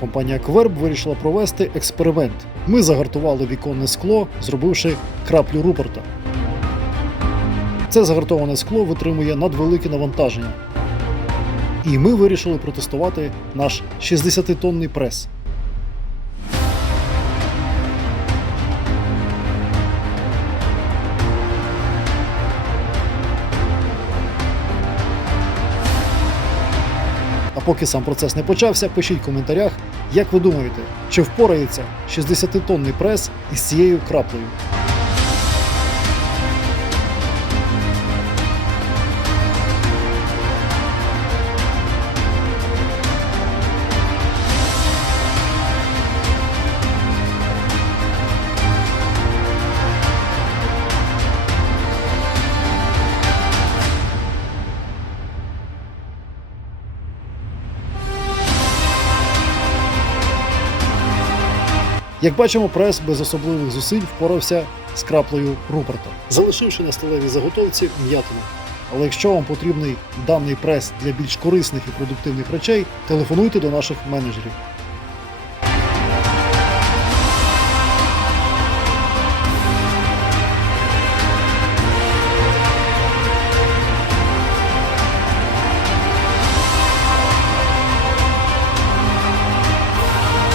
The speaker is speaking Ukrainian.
компанія Кверб вирішила провести експеримент. Ми загартували віконне скло, зробивши краплю рупорта. Це загартоване скло витримує надвелике навантаження. І ми вирішили протестувати наш 60-тонний прес. А поки сам процес не почався, пишіть в коментарях, як ви думаєте, чи впорається 60-тонний прес із цією краплею. Як бачимо, прес без особливих зусиль впорався з краплею Рупорта, залишивши на столевій заготовці м'ятину. Але якщо вам потрібний даний прес для більш корисних і продуктивних речей, телефонуйте до наших менеджерів.